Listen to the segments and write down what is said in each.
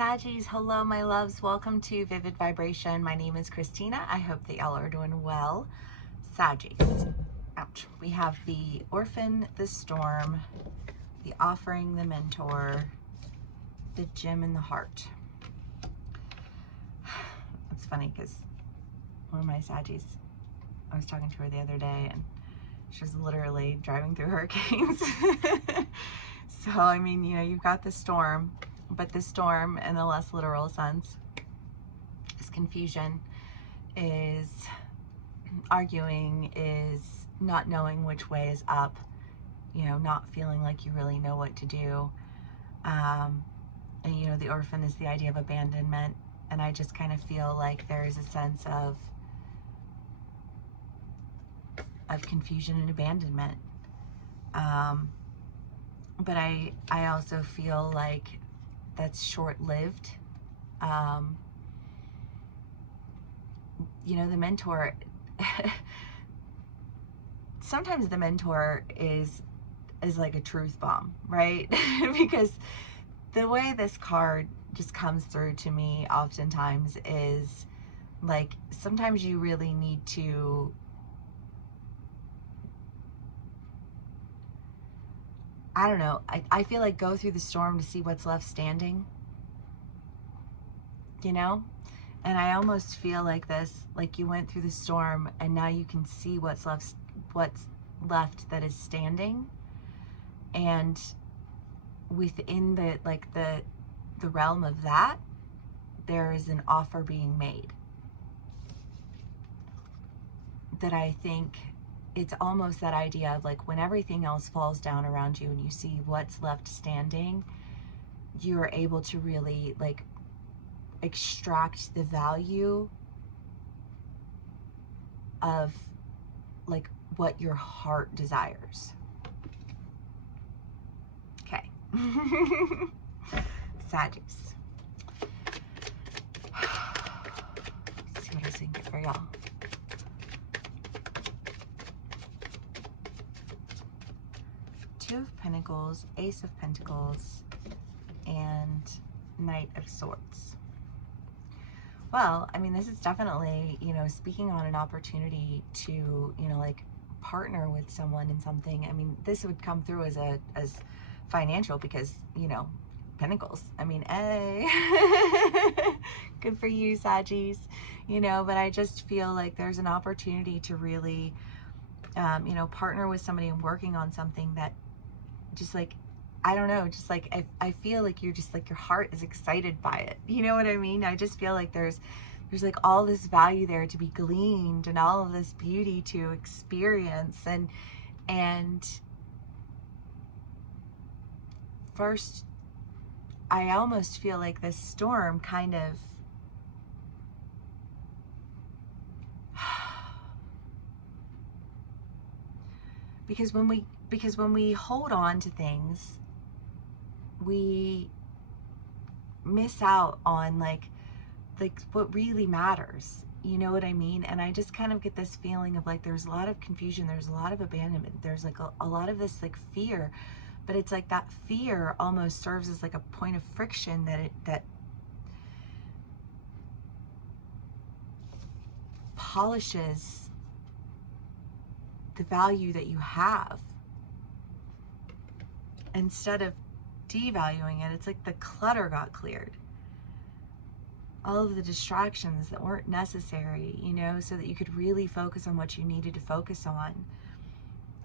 Saggies, hello my loves. Welcome to Vivid Vibration. My name is Christina. I hope that y'all are doing well. Saggies, ouch. We have the Orphan, the Storm, the Offering, the Mentor, the Gem, and the Heart. It's funny because one of my Saggies, I was talking to her the other day and she was literally driving through hurricanes. So, I mean, you know, you've got the storm, but the storm in the less literal sense is confusion, is arguing, is not knowing which way is up, you know, not feeling like you really know what to do. And, you know, the orphan is the idea of abandonment. And I just kind of feel like there is a sense of confusion and abandonment. But I also feel like that's short-lived. You know, the mentor, sometimes the mentor is like a truth bomb, right? Because the way this card just comes through to me oftentimes is like, sometimes you really need to I don't know, I feel like go through the storm to see what's left standing, you know? And I almost feel like this, like you went through the storm and now you can see what's left that is standing. And within the, like the realm of that, there is an offer being made that I think it's almost that idea of like when everything else falls down around you and you see what's left standing, you're able to really like extract the value of like what your heart desires. Okay. Saggies. Let's see what else we can get for y'all. Two of Pentacles, Ace of Pentacles, and Knight of Swords. Well, I mean, this is definitely, you know, speaking on an opportunity to, you know, like partner with someone in something. I mean, this would come through as financial because, you know, Pentacles. I mean, hey, good for you, Saggies. You know, but I just feel like there's an opportunity to really, you know, partner with somebody and working on something that just like, I don't know, just like, I feel like you're just like, your heart is excited by it. You know what I mean? I just feel like there's like all this value there to be gleaned and all of this beauty to experience. And first, I almost feel like this storm kind of, because when we hold on to things, we miss out on like what really matters. You know what I mean? And I just kind of get this feeling of like there's a lot of confusion, there's a lot of abandonment, there's like a lot of this like fear, but it's like that fear almost serves as like a point of friction that polishes the value that you have. Instead of devaluing it, it's like the clutter got cleared. All of the distractions that weren't necessary, you know, so that you could really focus on what you needed to focus on.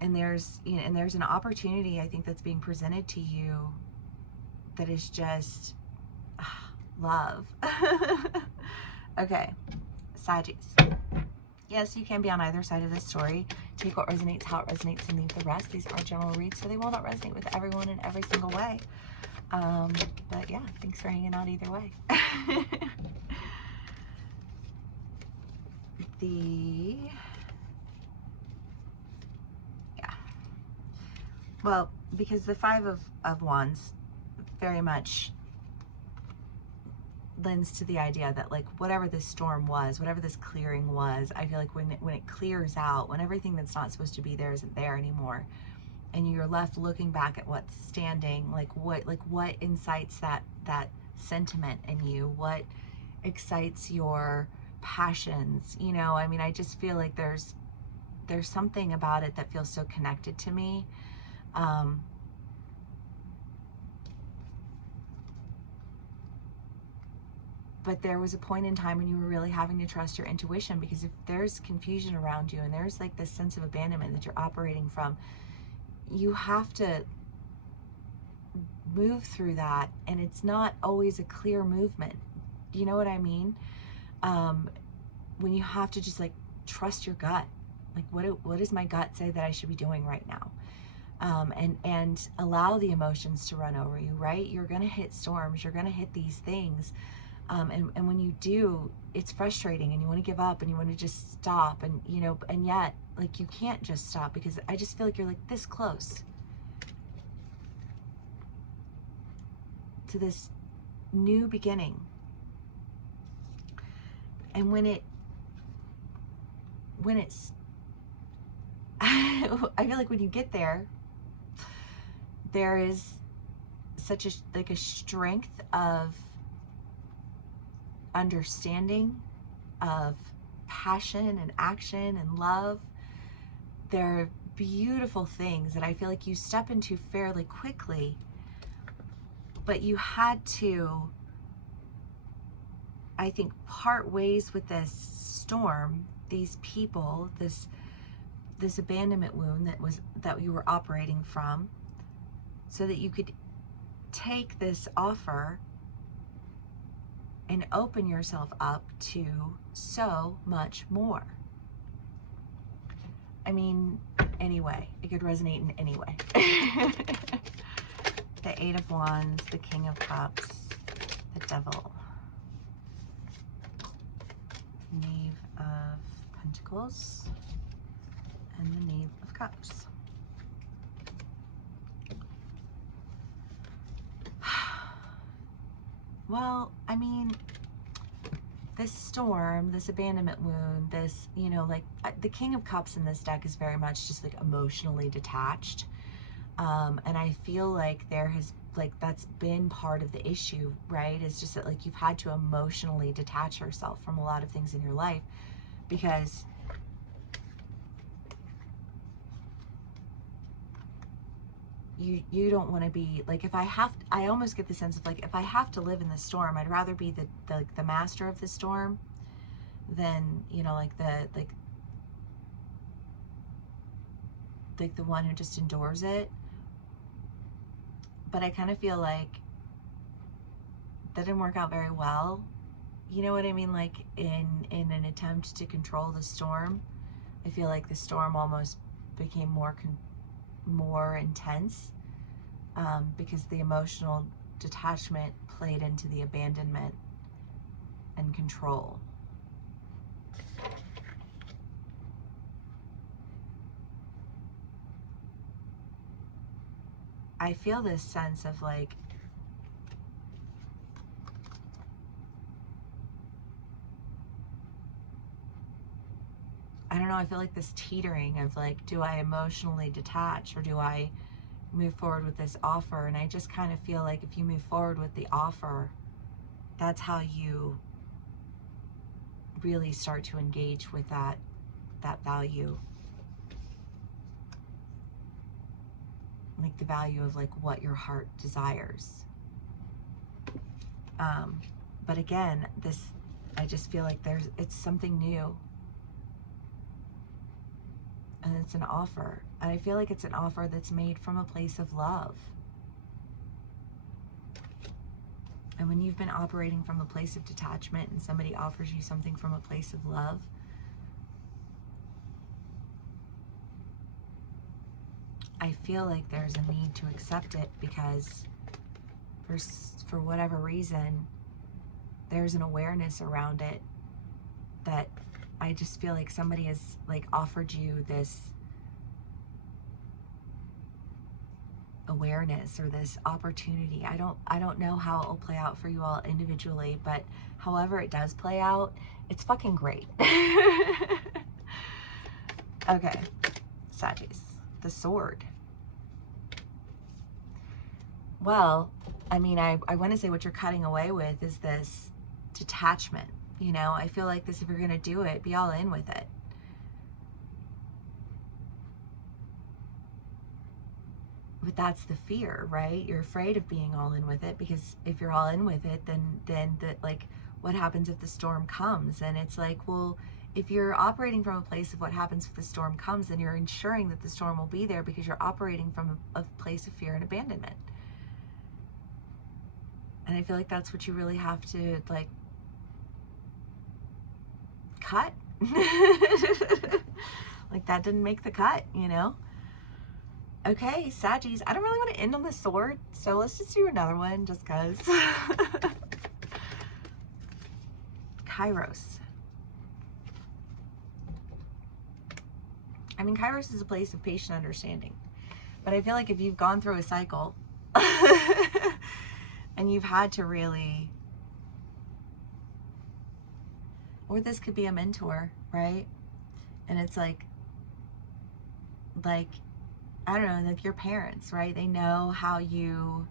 And there's, you know, and there's an opportunity, I think, that's being presented to you that is just love. Okay, Saggies. Yes, you can be on either side of this story. Take what resonates, how it resonates, and leave the rest. These are general reads, so they will not resonate with everyone in every single way. But yeah, thanks for hanging out either way. Well, because the Five of Wands very much lends to the idea that like whatever this storm was, whatever this clearing was, I feel like when it clears out, when everything that's not supposed to be there isn't there anymore, and you're left looking back at what's standing, like what incites that sentiment in you? What excites your passions? You know, I mean, I just feel like there's something about it that feels so connected to me. But there was a point in time when you were really having to trust your intuition, because if there's confusion around you and there's like this sense of abandonment that you're operating from, you have to move through that, and it's not always a clear movement. You know what I mean? When you have to just like trust your gut, like what does my gut say that I should be doing right now? And allow the emotions to run over you, right? You're gonna hit storms, you're gonna hit these things. And when you do, it's frustrating and you want to give up and you want to just stop, and you know, and yet like you can't just stop, because I just feel like you're like this close to this new beginning. And when it's I feel like when you get there, there is such a strength of understanding, of passion and action and love. There are beautiful things that I feel like you step into fairly quickly, but you had to, I think, part ways with this storm, these people, this abandonment wound that you were operating from, so that you could take this offer and open yourself up to so much more. I mean, anyway, it could resonate in any way. The Eight of Wands, the King of Cups, the Devil, Knave of Pentacles, and the Knave of Cups. Well, I mean, this storm, this abandonment wound, this, you know, like the King of Cups in this deck is very much just like emotionally detached. And I feel like there has, like, that's been part of the issue, right? It's just that like you've had to emotionally detach yourself from a lot of things in your life, because you don't want to be like, if I almost get the sense of like, if I have to live in the storm, I'd rather be the master of the storm than, you know, like the one who just endures it. But I kind of feel like that didn't work out very well. You know what I mean? Like in an attempt to control the storm, I feel like the storm almost became more intense, because the emotional detachment played into the abandonment and control. I feel this sense of like, I don't know, I feel like this teetering of like, do I emotionally detach or do I move forward with this offer? And I just kind of feel like if you move forward with the offer, that's how you really start to engage with that value. Like the value of like what your heart desires. But again, I just feel like it's something new. And it's an offer. And I feel like it's an offer that's made from a place of love. And when you've been operating from a place of detachment and somebody offers you something from a place of love, I feel like there's a need to accept it, because for whatever reason, there's an awareness around it that I just feel like somebody has like offered you this awareness or this opportunity. I don't know how it will play out for you all individually, but however it does play out, it's fucking great. Okay, Sagittarius, the Sword. Well, I mean, I want to say what you're cutting away with is this detachment. You know, I feel like this, if you're going to do it, be all in with it. But that's the fear, right? You're afraid of being all in with it, because if you're all in with it, then like, what happens if the storm comes? And it's like, well, if you're operating from a place of what happens if the storm comes, then you're ensuring that the storm will be there, because you're operating from a place of fear and abandonment. And I feel like that's what you really have to, like, cut. Like, that didn't make the cut, you know? Okay, Saggies, I don't really want to end on the sword, so let's just do another one, just cause. Kairos. I mean, Kairos is a place of patient understanding. But I feel like if you've gone through a cycle and you've had to really, or this could be a mentor, right? And it's like, I don't know, like your parents, right? They know how you,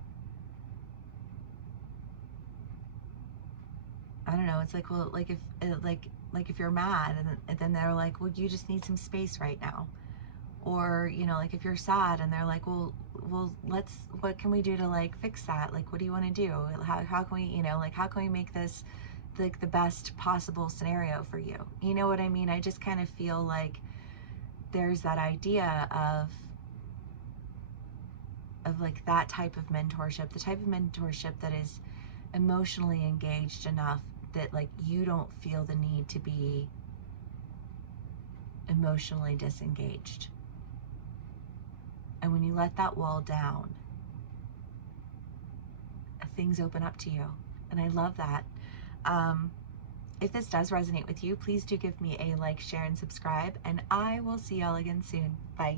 I don't know, it's like, well, like if, like if you're mad and then they're like, well, you just need some space right now. Or, you know, like if you're sad and they're like, well, what can we do to like fix that? Like, what do you want to do? How can we, you know, like, how can we make this like the best possible scenario for you? You know what I mean? I just kind of feel like there's that idea of like that type of mentorship, the type of mentorship that is emotionally engaged enough that like you don't feel the need to be emotionally disengaged. And when you let that wall down, things open up to you. And I love that. If this does resonate with you, please do give me a like, share, and subscribe. And I will see y'all again soon. Bye.